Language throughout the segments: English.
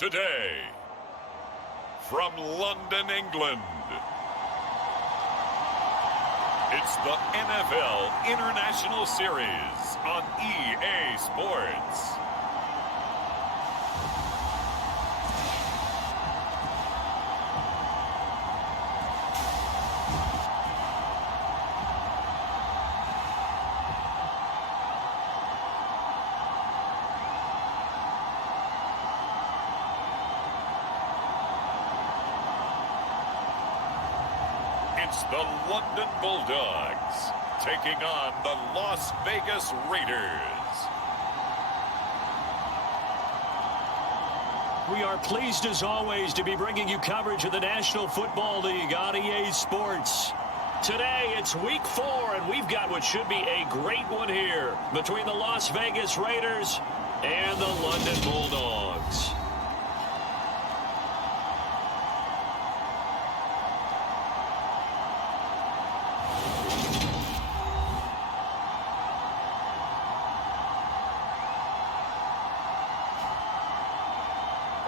Today, from London, England, it's the NFL International Series on EA Sports. It's the London Bulldogs taking on the Las Vegas Raiders. We are pleased as always to be bringing you coverage of the National Football League on EA Sports. Today it's week 4 and we've got what should be a great one here between the Las Vegas Raiders and the London Bulldogs.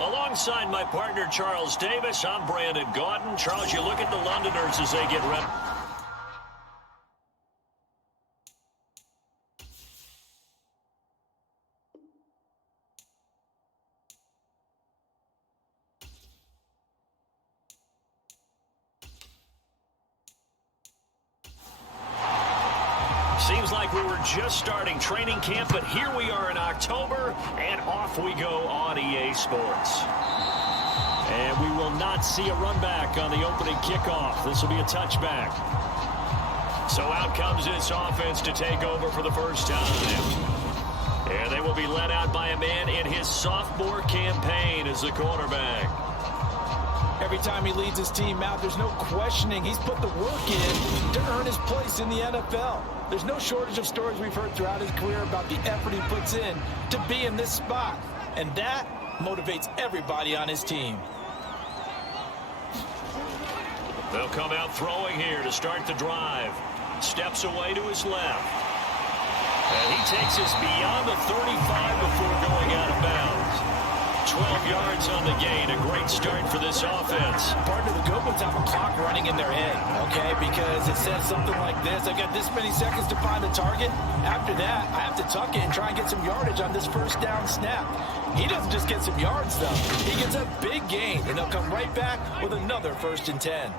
Alongside my partner, Charles Davis, I'm Brandon Gaudin. Charles, you look at the Londoners as they get ready. Seems like we were just starting training camp, but here we are in October, and off we go on EA Sports. And we will not see a run back on the opening kickoff. This will be a touchback. So out comes this offense to take over for the first time. And they will be led out by a man in his sophomore campaign as the quarterback. Every time he leads his team out, there's no questioning. He's put the work in to earn his place in the NFL. There's no shortage of stories we've heard throughout his career about the effort he puts in to be in this spot. And that motivates everybody on his team. They'll come out throwing here to start the drive. Steps away to his left. And he takes us beyond the 35 before going out of bounds. 12 yards on the gain. A great start for this offense. Partner, the good ones have a clock running in their head, okay? Because it says something like this. I've got this many seconds to find the target. After that, I have to tuck it and try and get some yardage on this first down snap. He doesn't just get some yards, though. He gets a big gain, and they'll come right back with another 1st and 10.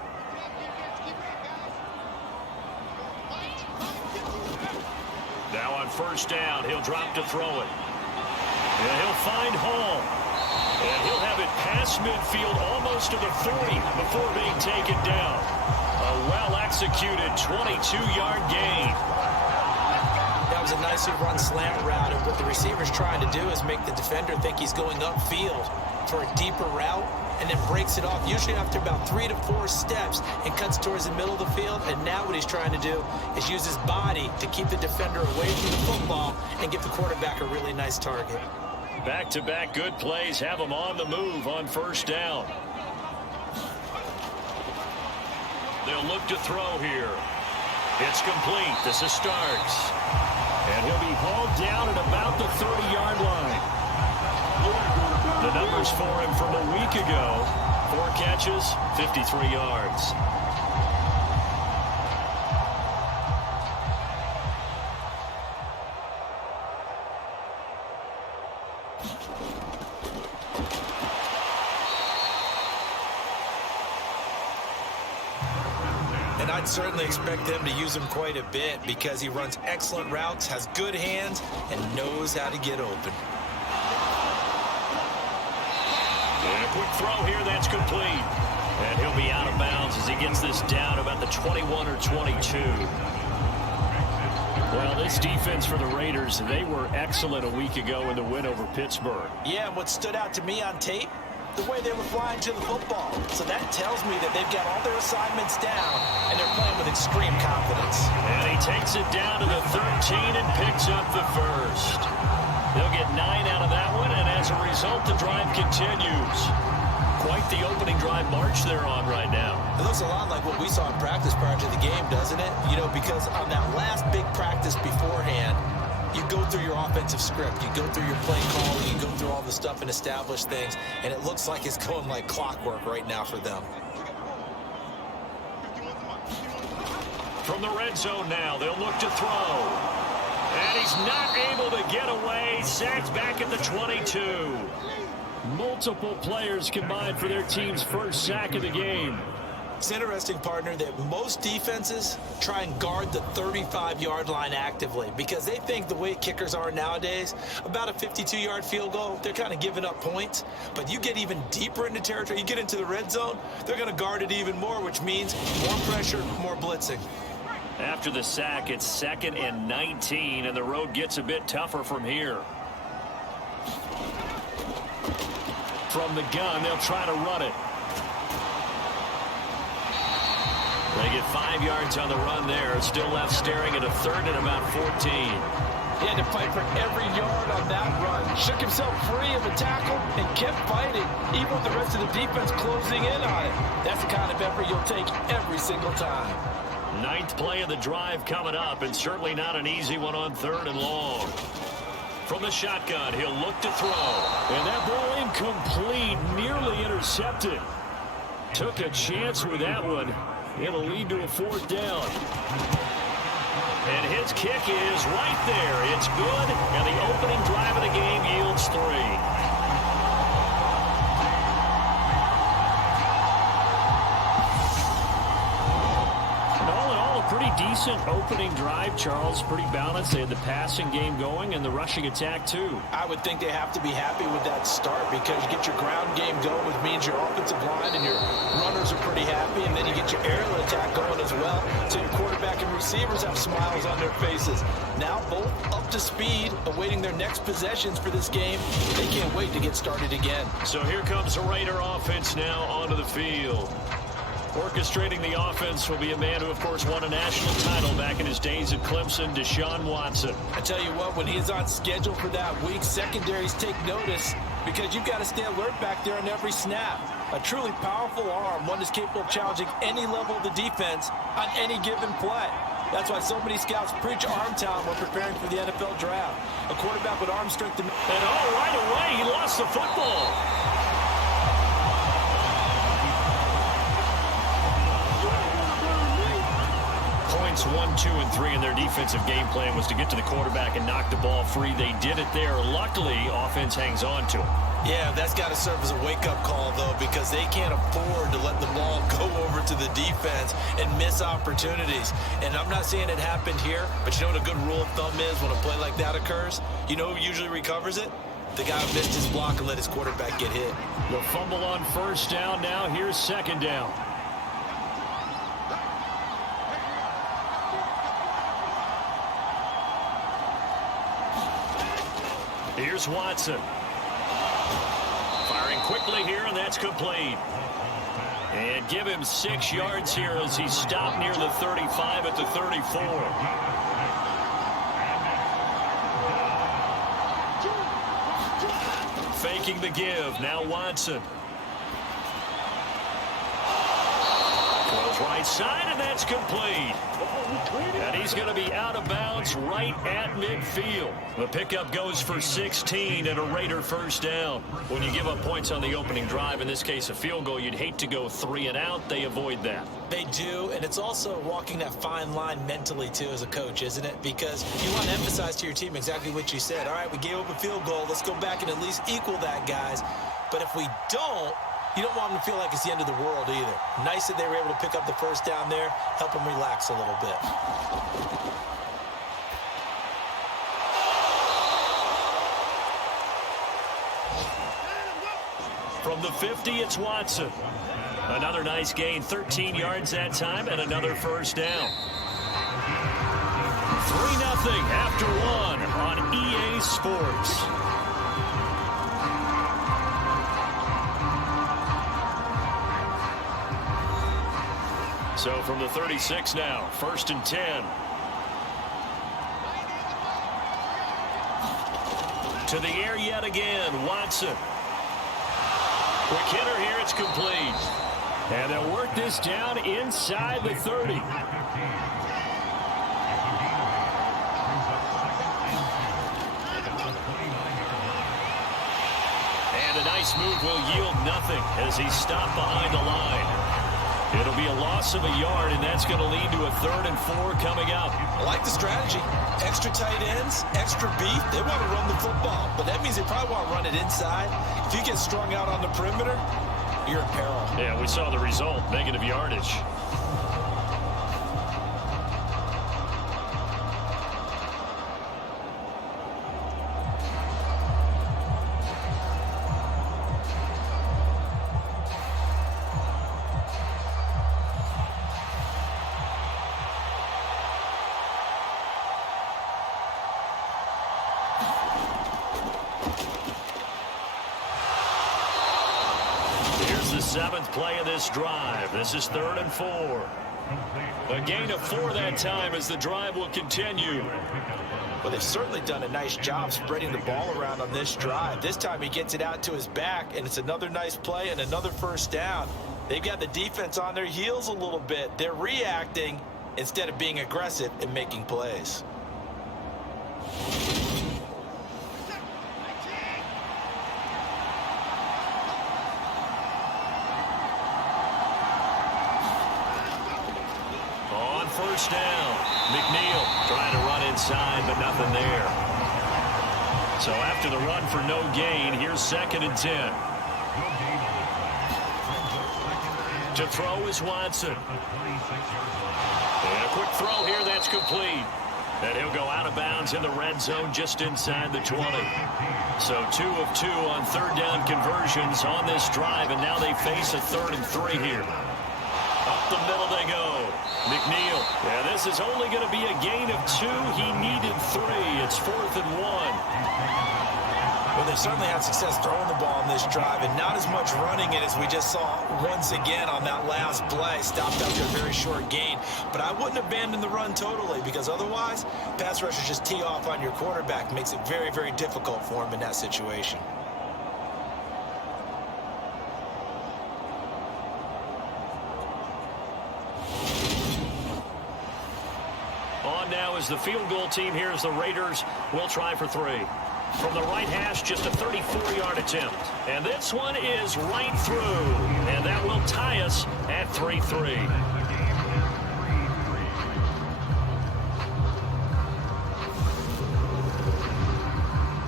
Now on 1st down, he'll drop to throw it. And he'll find Hall. And he'll have it past midfield almost to the 40 before being taken down. A well-executed 22-yard gain. That was a nicely run slant route, and what the receiver's trying to do is make the defender think he's going upfield for a deeper route, and then breaks it off, usually after about 3 to 4 steps, and cuts towards the middle of the field. And now what he's trying to do is use his body to keep the defender away from the football and give the quarterback a really nice target. Back-to-back good plays have him on the move on 1st down. They'll look to throw here. It's complete. This is Starks. And he'll be hauled down at about the 30-yard line. The numbers for him from a week ago: 4 catches, 53 yards. And I'd certainly expect them to use him quite a bit because he runs excellent routes, has good hands, and knows how to get open. And a quick throw here, that's complete. And he'll be out of bounds as he gets this down about the 21 or 22. Well, this defense for the Raiders, they were excellent a week ago in the win over Pittsburgh. Yeah, and what stood out to me on tape, the way they were flying to the football. So that tells me that they've got all their assignments down, and they're playing with extreme confidence. And he takes it down to the 13 and picks up the 1st. They'll get 9 out of that one, and as a result, the drive continues. Quite the opening drive march they're on right now. It looks a lot like what we saw in practice prior to the game, doesn't it? You know, because on that last big practice beforehand, you go through your offensive script. You go through your play calling. You go through all the stuff and establish things. And it looks like it's going like clockwork right now for them. From the red zone now, they'll look to throw. And he's not able to get away. Sacked back at the 22. Multiple players combined for their team's first sack of the game. It's interesting, partner, that most defenses try and guard the 35-yard line actively because they think the way kickers are nowadays, about a 52-yard field goal, they're kind of giving up points. But you get even deeper into territory, you get into the red zone, they're going to guard it even more, which means more pressure, more blitzing. After the sack, it's 2nd and 19, and the road gets a bit tougher from here. From the gun, they'll try to run it. They get 5 yards on the run there. Still left staring at a 3rd and about 14. He had to fight for every yard on that run. Shook himself free of a tackle and kept fighting, even with the rest of the defense closing in on it. That's the kind of effort you'll take every single time. 9th play of the drive coming up, and certainly not an easy one on 3rd and long. From the shotgun, he'll look to throw. And that ball incomplete, nearly intercepted. Took a chance with that one. It'll lead to a 4th down. And his kick is right there. It's good, and the opening drive of the game yields 3. Pretty decent opening drive, Charles. Pretty balanced. They had the passing game going and the rushing attack, too. I would think they have to be happy with that start because you get your ground game going, which means your offensive line and your runners are pretty happy, and then you get your aerial attack going as well, so your quarterback and receivers have smiles on their faces. Now both up to speed, awaiting their next possessions for this game. They can't wait to get started again. So here comes the Raider offense now onto the field. Orchestrating the offense will be a man who, of course, won a national title back in his days at Clemson, Deshaun Watson. I tell you what, when he's on schedule for that week, secondaries take notice because you've got to stay alert back there on every snap. A truly powerful arm, one that's capable of challenging any level of the defense on any given play. That's why so many scouts preach arm talent when preparing for the NFL draft. A quarterback with arm strength. And right away, he lost the football. Points 1, 2, and 3 in their defensive game plan was to get to the quarterback and knock the ball free. They did it there. Luckily, offense hangs on to it. Yeah, that's got to serve as a wake-up call, though, because they can't afford to let the ball go over to the defense and miss opportunities. And I'm not saying it happened here, but you know what a good rule of thumb is when a play like that occurs? You know who usually recovers it? The guy who missed his block and let his quarterback get hit. The fumble on 1st down now. Here's 2nd down. Here's Watson. Firing quickly here, and that's complete. And give him 6 yards here as he stopped near the 35 at the 34. Faking the give. Now Watson. Throws right side, and that's complete. And he's going to be out of bounds right at midfield. The pickup goes for 16 and a Raider 1st down. When you give up points on the opening drive, in this case a field goal, you'd hate to go 3 and out. They avoid that. They do, and it's also walking that fine line mentally, too, as a coach, isn't it? Because you want to emphasize to your team exactly what you said. All right, we gave up a field goal. Let's go back and at least equal that, guys. But if we don't, you don't want them to feel like it's the end of the world either. Nice that they were able to pick up the 1st down there, help them relax a little bit. From the 50, it's Watson. Another nice gain, 13 yards that time, and another 1st down. 3-0 after 1 on EA Sports. So from the 36 now, 1st and 10. To the air yet again, Watson. Quick hitter here, it's complete. And they'll work this down inside the 30. And the nice move will yield nothing as he's stopped behind the line. It'll be a loss of a yard, and that's going to lead to a 3rd and 4 coming up. I like the strategy. Extra tight ends, extra beef. They want to run the football, but that means they probably want to run it inside. If you get strung out on the perimeter, you're in peril. Yeah, we saw the result, negative yardage. The 7th play of this drive. This is 3rd and 4. A gain of 4 that time as the drive will continue. Well, they've certainly done a nice job spreading the ball around on this drive. This time he gets it out to his back, and it's another nice play and another 1st down. They've got the defense on their heels a little bit. They're reacting instead of being aggressive and making plays. First down. McNeil trying to run inside, but nothing there. So after the run for no gain, here's 2nd and 10. To throw is Watson. And a quick throw here that's complete. And he'll go out of bounds in the red zone just inside the 20. So 2 of 2 on 3rd down conversions on this drive, and now they face a 3rd and 3 here. Up the middle they go. McNeil. Yeah, this is only going to be a gain of 2. He needed 3. It's 4th and 1. Well, they've certainly had success throwing the ball on this drive, and not as much running it as we just saw once again on that last play. Stopped after a very short gain. But I wouldn't abandon the run totally, because otherwise, pass rushers just tee off on your quarterback. Makes it very, very difficult for him in that situation. On now is the field goal team. Here's the Raiders. Will try for 3. From the right hash, just a 34-yard attempt. And this one is right through. And that will tie us at 3-3.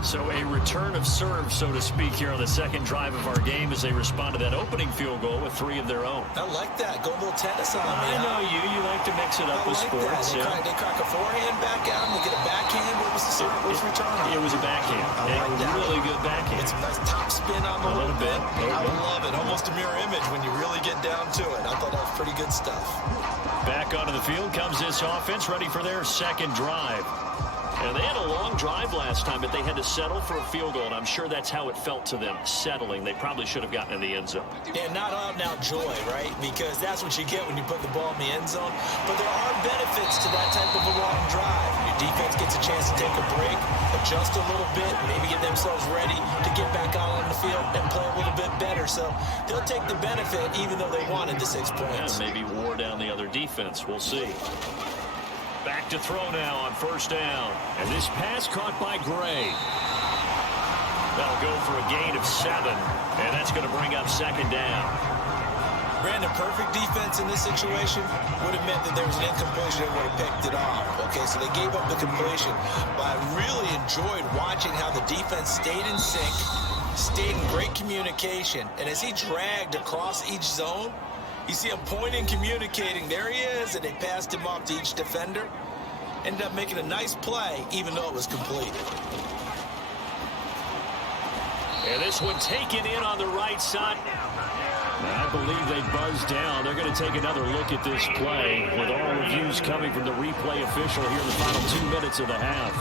So a return of serve, so to speak, here on the 2nd drive of our game as they respond to that opening field goal with 3 of their own. I like that. Go a little tennis on me. I know you. You like to mix it up with sports. They crack a forehand back at him. They get a backhand. What was the return? It was a backhand. I like that. Really good backhand. It's a nice top spin on the a little bit. I love it. Almost a mirror image when you really get down to it. I thought that was pretty good stuff. Back onto the field comes this offense, ready for their 2nd drive. And they had a long drive last time, but they had to settle for a field goal, and I'm sure that's how it felt to them, settling. They probably should have gotten in the end zone. Yeah, not out-and-out joy, right? Because that's what you get when you put the ball in the end zone. But there are benefits to that type of a long drive. Your defense gets a chance to take a break, adjust a little bit, maybe get themselves ready to get back out on the field and play a little bit better. So they'll take the benefit even though they wanted the 6 points. Yeah, maybe wore down the other defense. We'll see. Back to throw now on 1st down. And this pass caught by Gray. That'll go for a gain of 7. And that's going to bring up 2nd down. Brandon, perfect defense in this situation would have meant that there was an incompletion that would have picked it off. Okay, so they gave up the completion. But I really enjoyed watching how the defense stayed in sync, stayed in great communication. And as he dragged across each zone, you see him pointing, communicating. There he is, and they passed him off to each defender. Ended up making a nice play, even though it was complete. And this one taken in on the right side. I believe they buzzed down. They're going to take another look at this play with all reviews coming from the replay official here in the final 2 minutes of the half.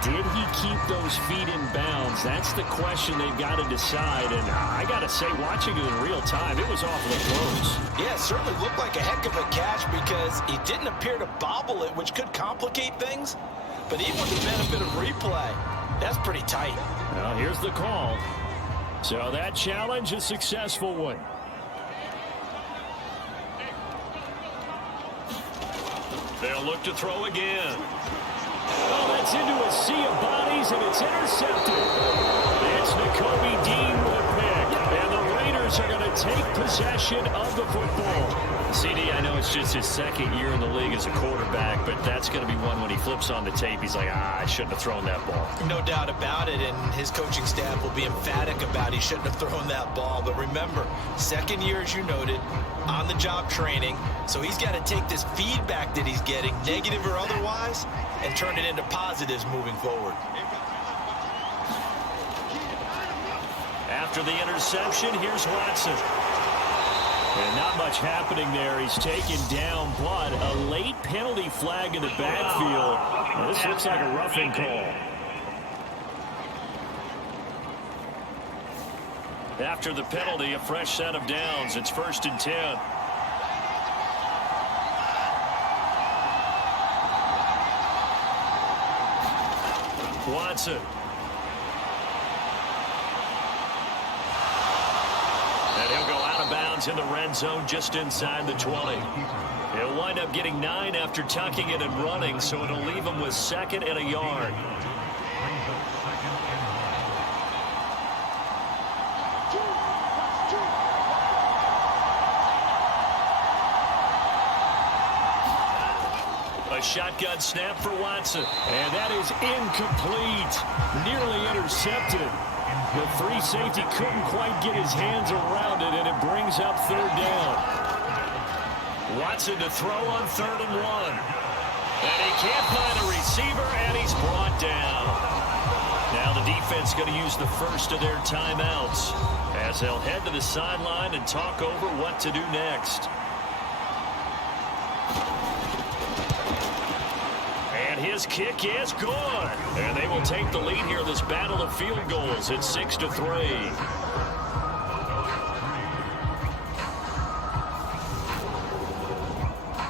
Did he keep those feet in bounds? That's the question they've got to decide. And I got to say, watching it in real time, it was awfully close. Yeah, it certainly looked like a heck of a catch because he didn't appear to bobble it, which could complicate things. But even with the benefit of replay, that's pretty tight. Well, here's the call. So that challenge, a successful one. They'll look to throw again. Oh, that's into a sea of bodies, throws, and it's intercepted. It's Nakobe Dean with a pick, and the Raiders are going to take possession of the football. CD, I know it's just his second year in the league as a quarterback, but that's going to be one when he flips on the tape, he's like, I shouldn't have thrown that ball. No doubt about it, and his coaching staff will be emphatic about he shouldn't have thrown that ball. But remember, second year, as you noted, on-the-job training, so he's got to take this feedback that he's getting, negative or otherwise, and turn it into positives moving forward. After the interception, here's Watson. And not much happening there. He's taken down, but a late penalty flag in the backfield. Well, this looks like a roughing call. After the penalty, a fresh set of downs. It's 1st and 10. Watson. And he'll go out of bounds in the red zone just inside the 20. He'll wind up getting 9 after tucking it and running, so it'll leave him with 2nd and a yard. A shotgun snap for Watson. And that is incomplete. Nearly intercepted. The free safety couldn't quite get his hands around it, and it brings up 3rd down. Watson to throw on 3rd and 1. And he can't find a receiver, and he's brought down. Now the defense going to use the first of their timeouts as they'll head to the sideline and talk over what to do next. His kick is good. And they will take the lead here in this battle of field goals. It's 6-3.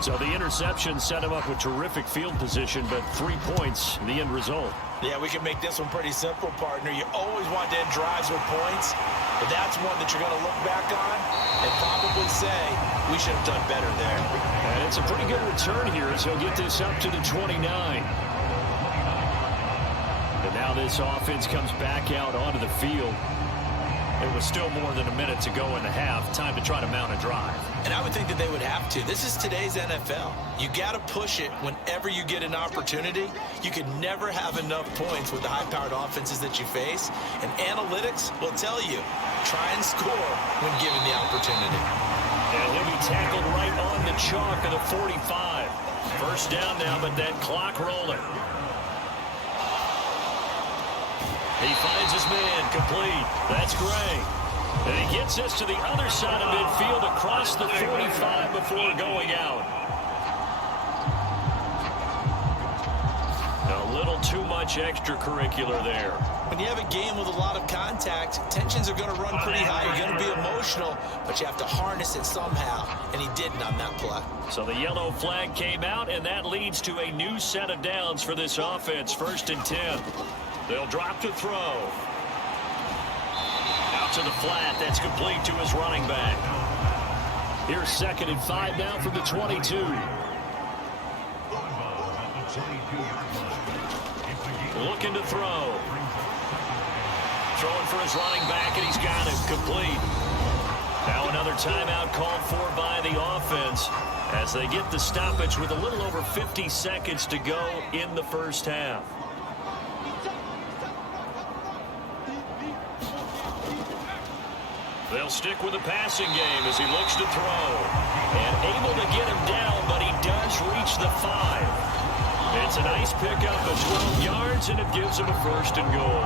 So the interception set him up with terrific field position, but 3 points, the end result. Yeah, we can make this one pretty simple, partner. You always want to end drives with points, but that's one that you're going to look back on and probably say, we should have done better there. And it's a pretty good return here as he'll get this up to the 29. And now this offense comes back out onto the field. It was still more than a minute to go in the half. Time to try to mount a drive. And I would think that they would have to. This is today's NFL. You got to push it whenever you get an opportunity. You can never have enough points with the high-powered offenses that you face. And analytics will tell you, try and score when given the opportunity. And he'll be tackled right on the chalk of the 45. First down now, but that clock rolling. He finds his man, complete. That's Gray. And he gets us to the other side of midfield across the 45 before going out. A little too much extracurricular there. When you have a game with a lot of contact, tensions are going to run pretty high. You're going to be emotional, but you have to harness it somehow, and he didn't on that play. So the yellow flag came out, and that leads to a new set of downs for this offense. 1st and 10. They'll drop to throw. Out to the flat. That's complete to his running back. Here's 2nd and 5 now from the 22. Looking to throw. Throwing for his running back, and he's got it. Complete. Now another timeout called for by the offense as they get the stoppage with a little over 50 seconds to go in the first half. They'll stick with the passing game as he looks to throw. And able to get him down, but he does reach the 5. It's a nice pickup of 12 yards, and it gives him a 1st and goal.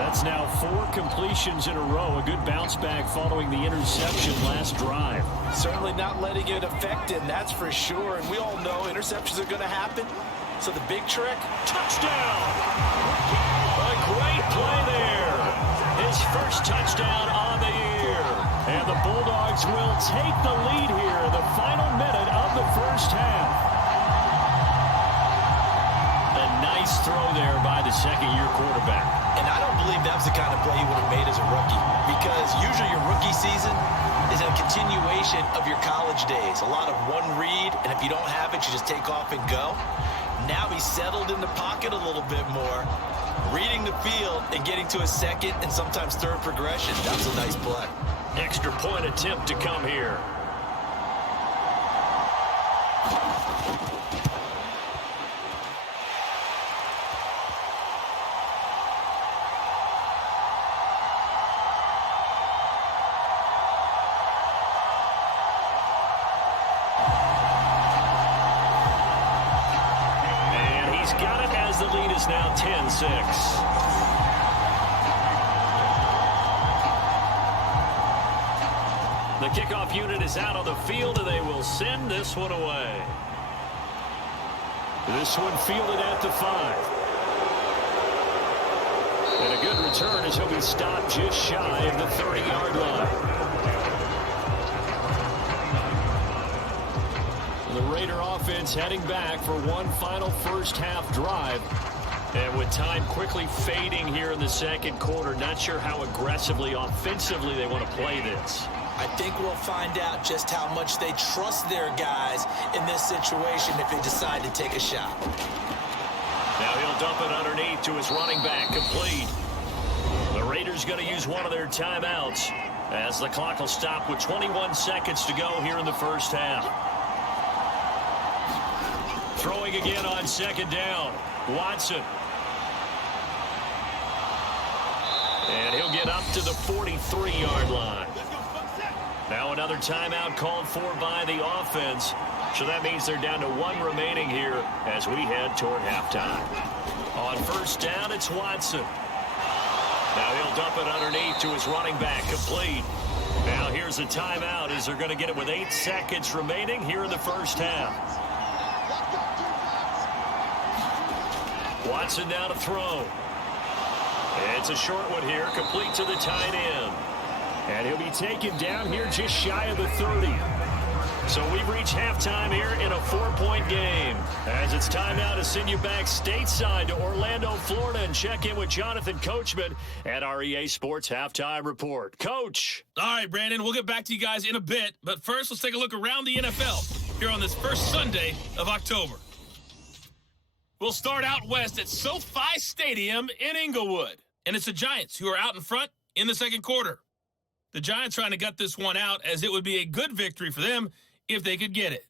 That's now 4 completions in a row. A good bounce back following the interception last drive. Certainly not letting it affect him, that's for sure. And we all know interceptions are going to happen. So the big trick, touchdown! A great play there. His first touchdown on the year. And the Bulldogs will take the lead here in the final minute of the first half. A nice throw there by the second-year quarterback. And I don't believe that was the kind of play he would have made as a rookie, because usually your rookie season is a continuation of your college days. A lot of one read, and if you don't have it, you just take off and go. Now he's settled in the pocket a little bit more. Reading the field and getting to a second and sometimes third progression. That was a nice play. Extra point attempt to come here. And he's got it as the lead is now 10-6. The kickoff unit is out on the field, and they will send this one away. This one fielded at the 5. And a good return as he'll be stopped just shy of the 30-yard line. The Raider offense heading back for one final first-half drive. And with time quickly fading here in the second quarter, not sure how aggressively, offensively they want to play this. I think we'll find out just how much they trust their guys in this situation if they decide to take a shot. Now he'll dump it underneath to his running back, complete. The Raiders going to use one of their timeouts as the clock will stop with 21 seconds to go here in the first half. Throwing again on second down, Watson. And he'll get up to the 43-yard line. Now another timeout called for by the offense. So that means they're down to one remaining here as we head toward halftime. On first down, it's Watson. Now he'll dump it underneath to his running back, complete. Now here's a timeout as they're going to get it with 8 seconds remaining here in the first half. Watson now to throw. It's a short one here, complete to the tight end. And he'll be taken down here just shy of the 30. So we've reached halftime here in a 4-point game. As it's time now to send you back stateside to Orlando, Florida, and check in with Jonathan Coachman at our EA Sports Halftime Report. Coach. All right, Brandon, we'll get back to you guys in a bit. But first, let's take a look around the NFL here on this first Sunday of October. We'll start out west at SoFi Stadium in Inglewood. And it's the Giants who are out in front in the second quarter. The Giants trying to gut this one out as it would be a good victory for them if they could get it.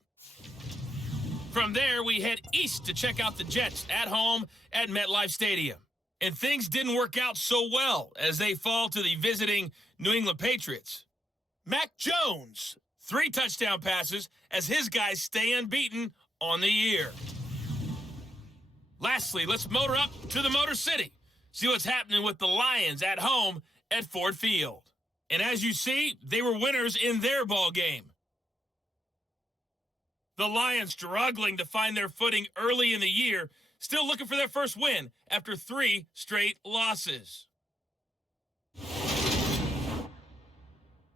From there, we head east to check out the Jets at home at MetLife Stadium. And things didn't work out so well as they fall to the visiting New England Patriots. Mac Jones, 3 touchdown passes as his guys stay unbeaten on the year. Lastly, let's motor up to the Motor City. See what's happening with the Lions at home at Ford Field. And as you see, they were winners in their ball game. The Lions struggling to find their footing early in the year, still looking for their first win after 3 straight losses.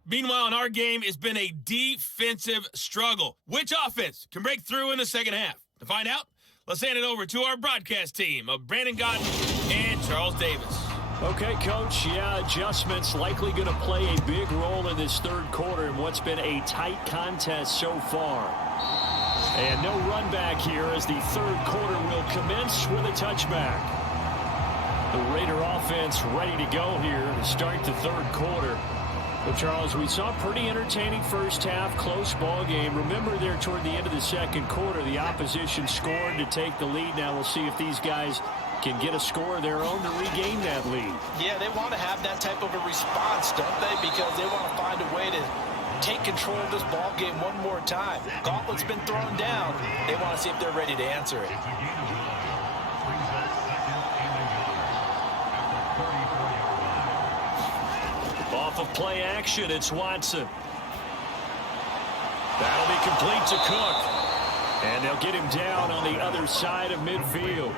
Meanwhile, in our game, it's been a defensive struggle. Which offense can break through in the second half? To find out, let's hand it over to our broadcast team of Brandon Godden and Charles Davis. Okay, Coach, adjustments likely going to play a big role in this third quarter in what's been a tight contest so far. And no run back here as the third quarter will commence with a touchback. The Raider offense ready to go here to start the third quarter. Well, Charles, we saw a pretty entertaining first half, close ball game. Remember there toward the end of the second quarter, the opposition scored to take the lead. Now we'll see if these guys can get a score of their own to regain that lead. Yeah, they want to have that type of a response, don't they? Because they want to find a way to take control of this ball game one more time. Gauntlet's been thrown down. They want to see if they're ready to answer it. Off of play action, it's Watson. That'll be complete to Cook. And they'll get him down on the other side of midfield.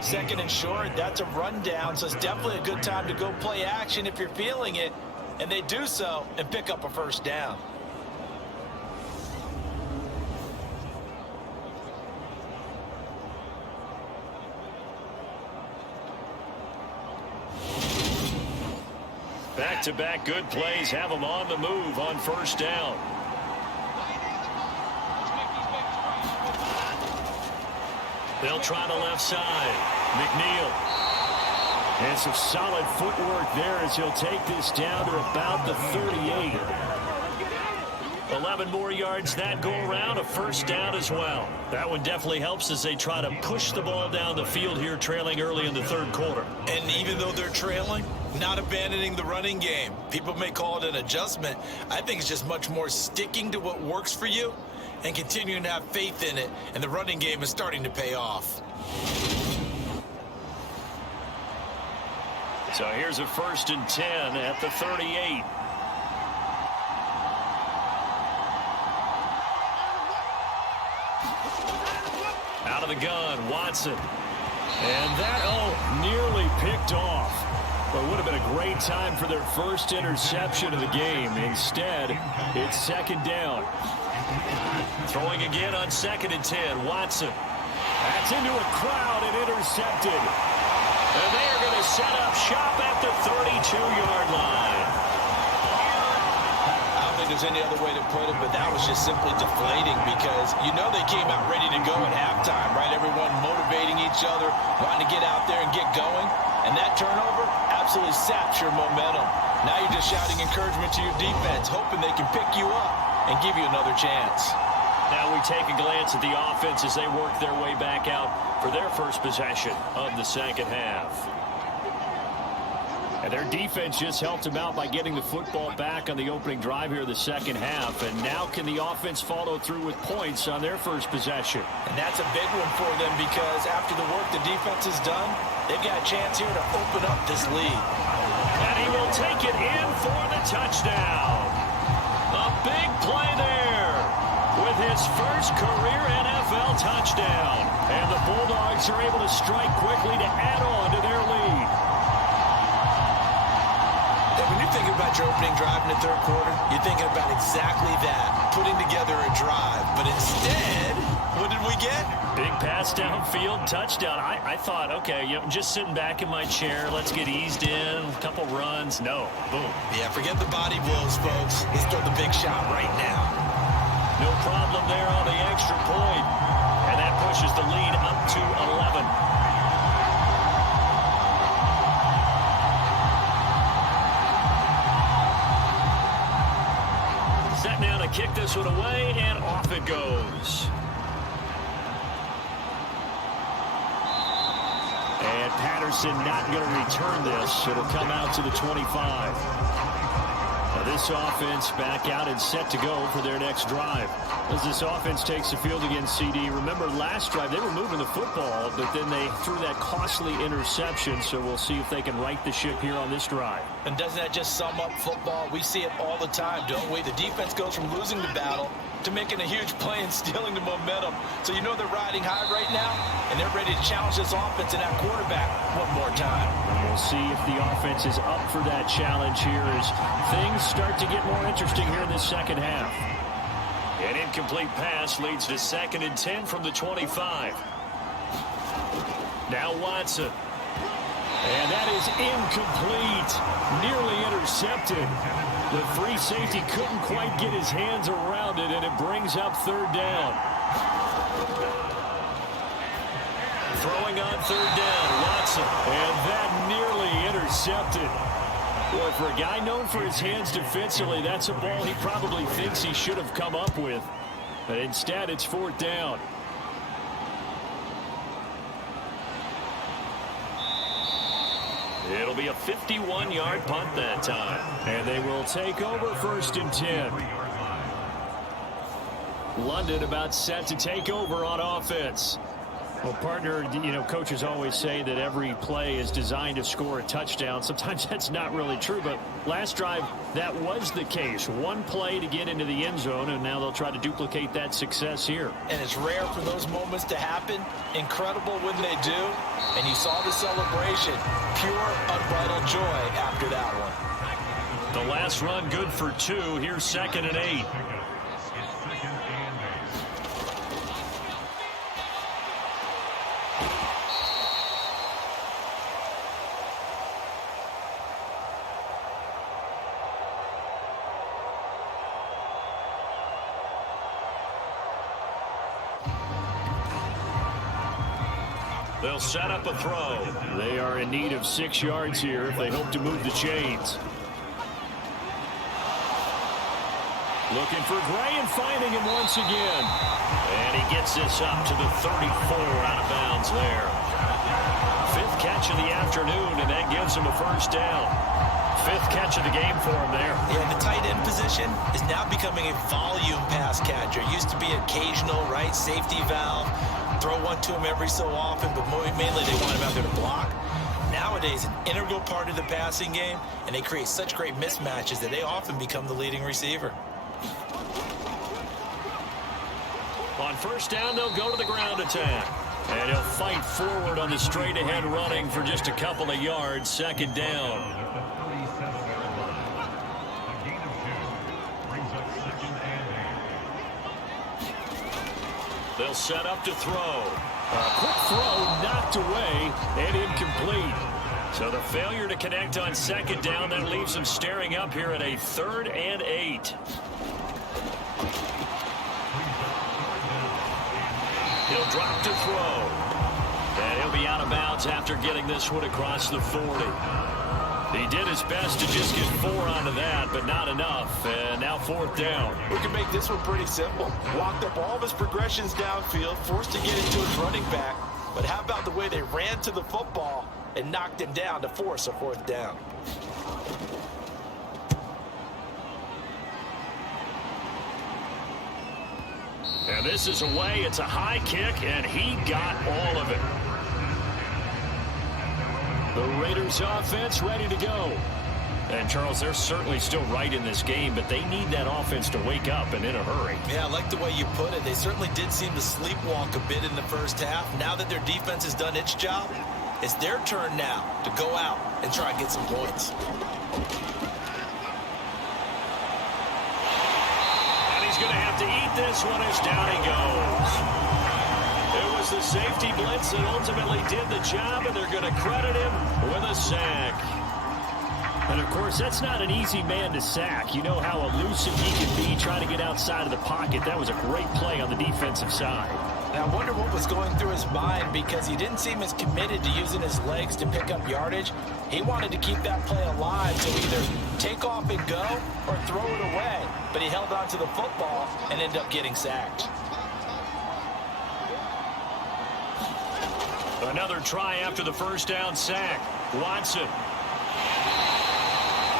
Second and short, that's a rundown, so it's definitely a good time to go play action if you're feeling it. And they do so and pick up a first down. Back-to-back good plays have them on the move on first down. They'll try the left side. McNeil. And some solid footwork there as he'll take this down to about the 38. 11 more yards that go around, a first down as well. That one definitely helps as they try to push the ball down the field here, trailing early in the third quarter. And even though they're trailing, not abandoning the running game. People may call it an adjustment. I think it's just much more sticking to what works for you and continuing to have faith in it. And the running game is starting to pay off. So here's a 1st and 10 at the 38. Out of the gun, Watson. And that, nearly picked off. But it would have been a great time for their first interception of the game. Instead, it's 2nd down. Throwing again on 2nd and 10, Watson. That's into a crowd and intercepted. And they are going to set up shop at the 32-yard line. I don't think there's any other way to put it, but that was just simply deflating because you know they came out ready to go at halftime, right? Everyone motivating each other, wanting to get out there and get going. And that turnover absolutely saps your momentum. Now you're just shouting encouragement to your defense, hoping they can pick you up and give you another chance. Now we take a glance at the offense as they work their way back out for their first possession of the second half. And their defense just helped them out by getting the football back on the opening drive here in the second half. And now can the offense follow through with points on their first possession? And that's a big one for them because after the work the defense has done, they've got a chance here to open up this lead. And he will take it in for the touchdown. A big play there with his first career NFL touchdown. And the Bulldogs are able to strike quickly to add on to their lead. When you're thinking about your opening drive in the third quarter, you're thinking about exactly that, putting together a drive. But instead, what did we get? Big pass downfield, touchdown. I thought, okay, just sitting back in my chair, let's get eased in, a couple runs. No, boom. Yeah, forget the body blows, folks. Let's throw the big shot right now. No problem there on the extra point. And that pushes the lead up to 11. Set now to kick this one away, and off it goes. And Patterson not going to return this. It'll come out to the 25. Now this offense back out and set to go for their next drive. As this offense takes the field against CD, remember last drive they were moving the football, but then they threw that costly interception, so we'll see if they can right the ship here on this drive. And doesn't that just sum up football? We see it all the time, don't we? The defense goes from losing the battle to making a huge play and stealing the momentum. So you know they're riding high right now, and they're ready to challenge this offense and that quarterback one more time. And we'll see if the offense is up for that challenge here as things start to get more interesting here in this second half. An incomplete pass leads to 2nd and 10 from the 25. Now Watson. And that is incomplete. Nearly intercepted. The free safety couldn't quite get his hands around it, and it brings up 3rd down. Throwing on 3rd down, Watson. And that nearly intercepted. Boy, for a guy known for his hands defensively, that's a ball he probably thinks he should have come up with. But instead, it's 4th down. It'll be a 51-yard punt that time. And they will take over 1st and 10. London about set to take over on offense. Well, partner, coaches always say that every play is designed to score a touchdown. Sometimes that's not really true, but last drive, that was the case. One play to get into the end zone, and now they'll try to duplicate that success here. And it's rare for those moments to happen. Incredible when they do. And you saw the celebration. Pure, unbridled joy after that one. The last run good for 2. Here's 2nd and 8. They'll set up a throw. They are in need of 6 yards here if they hope to move the chains. Looking for Gray and finding him once again. And he gets this up to the 34 out of bounds there. 5th catch of the afternoon, and that gives him a first down. 5th catch of the game for him there. Yeah, the tight end position is now becoming a volume pass catcher. Used to be occasional, right, safety valve. Throw one to him every so often, but mainly they want him out there to block. Nowadays, an integral part of the passing game, and they create such great mismatches that they often become the leading receiver. On first down, they'll go to the ground attack. And he'll fight forward on the straight-ahead running for just a couple of yards. 2nd down. They'll set up to throw. A quick throw knocked away and incomplete. So the failure to connect on 2nd down, that leaves him staring up here at a 3rd and 8. He'll drop to throw. And he'll be out of bounds after getting this one across the 40. He did his best to just get 4 onto that, but not enough. And now 4th down. We can make this one pretty simple. Walked up all of his progressions downfield, forced to get into his running back. But how about the way they ran to the football and knocked him down to force a 4th down? And this is away. It's a high kick, and he got all of it. The Raiders offense ready to go. And, Charles, they're certainly still right in this game, but they need that offense to wake up and in a hurry. Yeah, I like the way you put it. They certainly did seem to sleepwalk a bit in the first half. Now that their defense has done its job, it's their turn now to go out and try and get some points. He's going to have to eat this one as down he goes. It was the safety blitz that ultimately did the job, and they're going to credit him with a sack. And, of course, that's not an easy man to sack. You know how elusive he can be trying to get outside of the pocket. That was a great play on the defensive side. Now, I wonder what was going through his mind, because he didn't seem as committed to using his legs to pick up yardage. He wanted to keep that play alive, so either take off and go or throw it away. But he held on to the football and ended up getting sacked. Another try after the first down sack. Watson.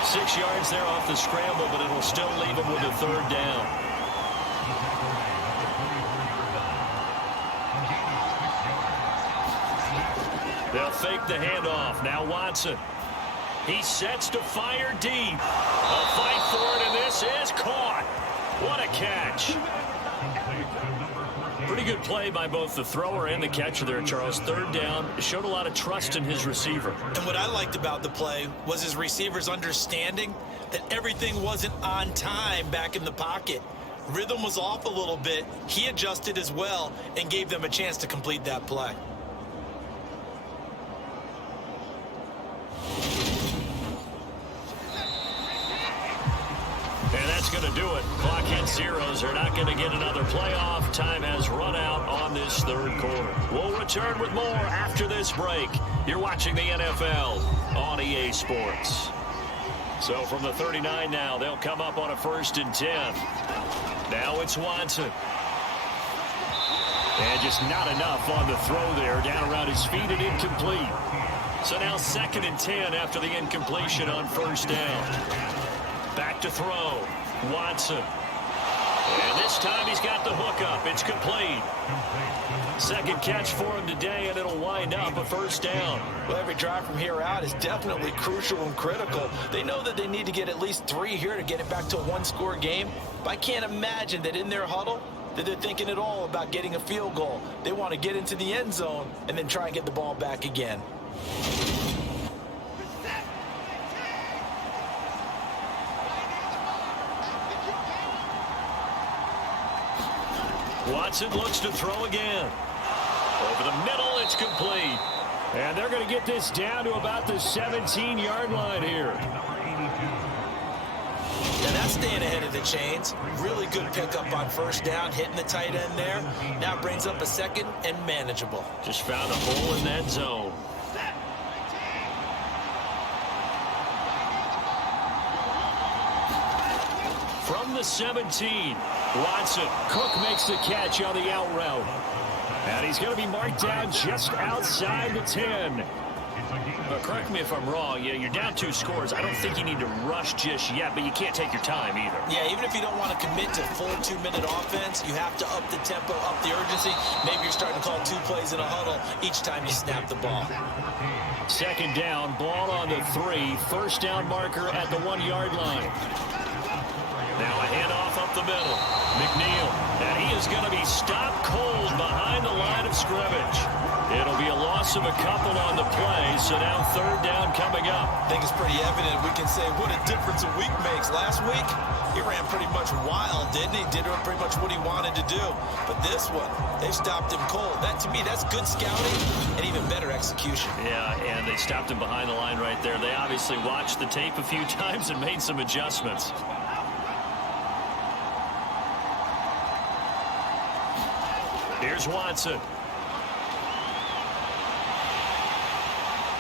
6 yards there off the scramble, but it'll still leave him with a 3rd down. They'll fake the handoff. Now Watson. He sets to fire deep. A fight for it, and this is caught. What a catch. Pretty good play by both the thrower and the catcher there, Charles. 3rd down. Showed a lot of trust in his receiver. And what I liked about the play was his receivers understanding that everything wasn't on time back in the pocket. Rhythm was off a little bit. He adjusted as well and gave them a chance to complete that play. And that's going to do it. Clock hit zeros. They're not going to get another playoff. Time has run out on this 3rd quarter. We'll return with more after this break. You're watching the NFL on EA Sports. So from the 39 now, they'll come up on a 1st and 10. Now it's Watson. And just not enough on the throw there. Down around his feet and incomplete. So now 2nd and 10 after the incompletion on 1st down. Back to throw. Watson. And this time he's got the hook up. It's complete. 2nd catch for him today, and it'll wind up a 1st down. Well, every drive from here out is definitely crucial and critical. They know that they need to get at least 3 here to get it back to a 1-score game. But I can't imagine that in their huddle that they're thinking at all about getting a field goal. They want to get into the end zone and then try and get the ball back again. Watson looks to throw again. Over the middle, it's complete. And they're going to get this down to about the 17-yard line here. And staying ahead of the chains. Really good pickup on first down, hitting the tight end there. Now brings up a second and manageable. Just found a hole in that zone. From the 17, Watson. Cook makes the catch on the out route. And he's going to be marked down just outside the 10. But correct me if I'm wrong. Yeah, you're down 2 scores. I don't think you need to rush just yet, but you can't take your time either. Yeah, even if you don't want to commit to full 2-minute offense, you have to up the tempo, up the urgency. Maybe you're starting to call 2 plays in a huddle each time you snap the ball. Second down, ball on the 3. First down marker at the 1-yard line. Now a handoff up the middle. McNeil, and he is going to be stopped cold behind the line of scrimmage. It'll be a loss of a couple on the play, so now third down coming up. I think it's pretty evident. We can say what a difference a week makes. Last week, he ran pretty much wild, didn't he? Did pretty much what he wanted to do. But this one, they've stopped him cold. That, to me, that's good scouting and even better execution. Yeah, and they stopped him behind the line right there. They obviously watched the tape a few times and made some adjustments. Here's Watson.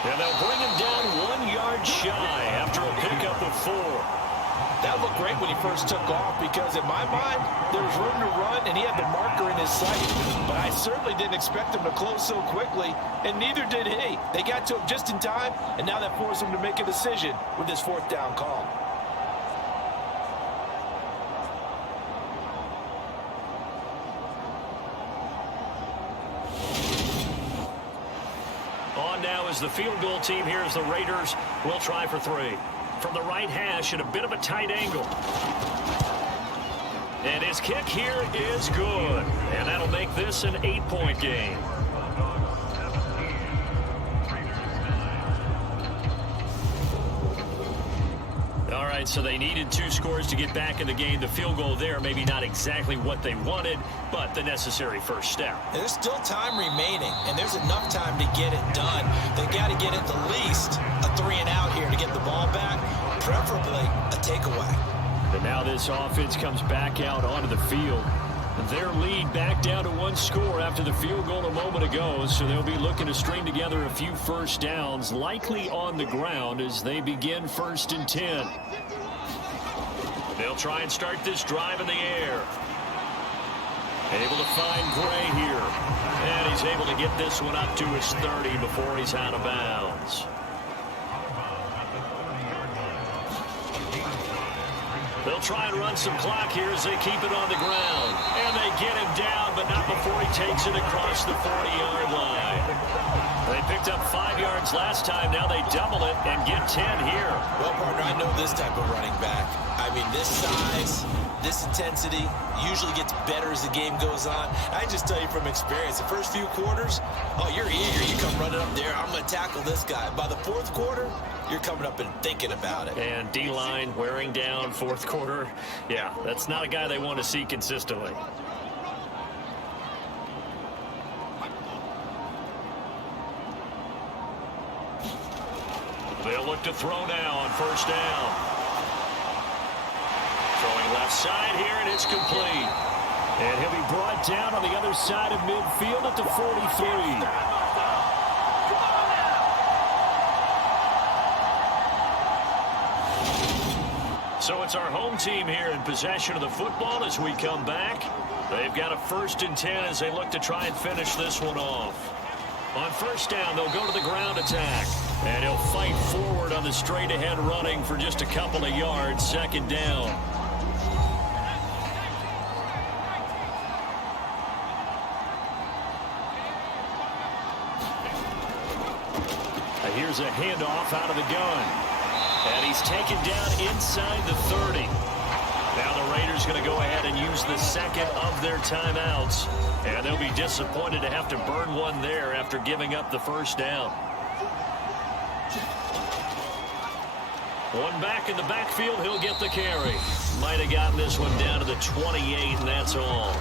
And they'll bring him down 1 yard shy after a pickup of 4. That looked great when he first took off because, in my mind, there was room to run, and he had the marker in his sight. But I certainly didn't expect him to close so quickly, and neither did he. They got to him just in time, and now that forced him to make a decision with his 4th down call. On now is the field goal team here as the Raiders will try for 3. From the right hash at a bit of a tight angle. And his kick here is good. And that'll make this an 8-point game. All right, so they needed 2 scores to get back in the game. The field goal there, maybe not exactly what they wanted, but the necessary first step. There's still time remaining, and there's enough time to get it done. They've got to get at the least a 3-and-out here to get the ball back, preferably a takeaway. And now this offense comes back out onto the field. Their lead back down to 1 score after the field goal a moment ago, so they'll be looking to string together a few first downs, likely on the ground as they begin 1st and 10. They'll try and start this drive in the air. Able to find Gray here. And he's able to get this one up to his 30 before he's out of bounds. They'll try and run some clock here as they keep it on the ground. And they get him down, but not before he takes it across the 40-yard line. They picked up 5 yards last time. Now they double it and get 10 here. Well, partner, I know this type of running back. I mean, this size, this intensity usually gets better as the game goes on. I just tell you from experience, the first few quarters, oh, you're eager. You come running up there. I'm going to tackle this guy. By the 4th quarter, you're coming up and thinking about it. And D-line wearing down 4th quarter. Yeah, that's not a guy they want to see consistently. They'll look to throw now on 1st down. Throwing left side here, and it's complete. And he'll be brought down on the other side of midfield at the 43. So it's our home team here in possession of the football as we come back. They've got a 1st and 10 as they look to try and finish this one off. On 1st down, they'll go to the ground attack. And he'll fight forward on the straight-ahead running for just a couple of yards. 2nd down. Here's a handoff out of the gun. And he's taken down inside the 30. Now the Raiders going to go ahead and use the 2nd of their timeouts. And they'll be disappointed to have to burn one there after giving up the 1st down. One back in the backfield, he'll get the carry. Might have gotten this one down to the 28, and that's all.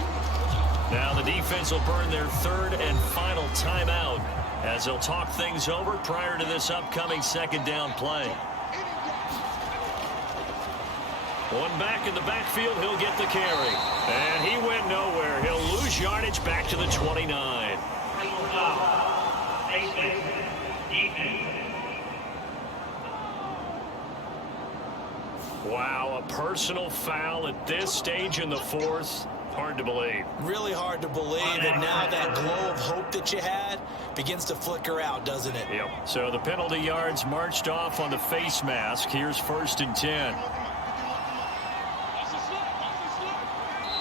Now the defense will burn their 3rd and final timeout as they'll talk things over prior to this upcoming 2nd down play. One back in the backfield, he'll get the carry. And he went nowhere. He'll lose yardage back to the 29. Wow, a personal foul at this stage in the fourth. Hard to believe. Really hard to believe, and now that glow of hope that you had begins to flicker out, doesn't it? Yep. So the penalty yards marched off on the face mask. Here's 1st and 10.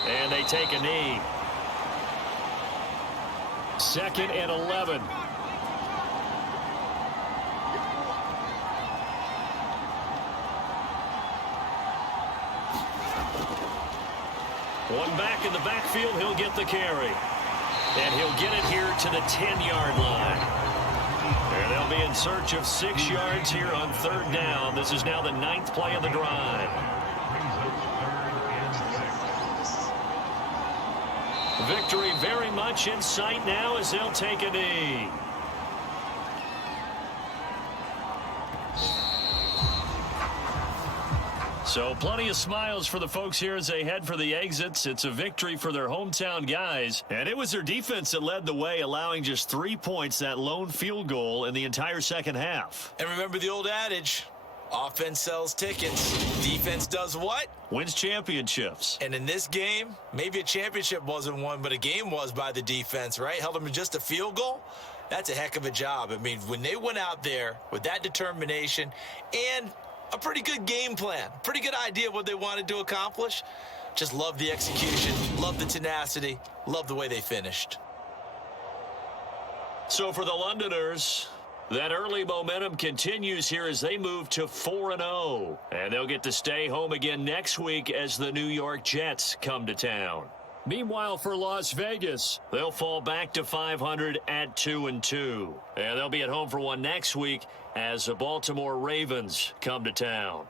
And they take a knee. 2nd and 11. One back in the backfield, he'll get the carry. And he'll get it here to the 10-yard line. And they'll be in search of 6 yards here on 3rd down. This is now the 9th play of the drive. Victory very much in sight now as they'll take a knee. So plenty of smiles for the folks here as they head for the exits. It's a victory for their hometown guys. And it was their defense that led the way, allowing just 3 points, that lone field goal in the entire second half. And remember the old adage, offense sells tickets. Defense does what? Wins championships. And in this game, maybe a championship wasn't won, but a game was by the defense, right? Held them to just a field goal. That's a heck of a job. I mean, when they went out there with that determination and a pretty good game plan, pretty good idea what they wanted to accomplish. Just love the execution, love the tenacity, love the way they finished. So for the Londoners, that early momentum continues here as they move to 4-0. And they'll get to stay home again next week as the New York Jets come to town. Meanwhile, for Las Vegas, they'll fall back to 500 at 2-2. And they'll be at home for one next week as the Baltimore Ravens come to town.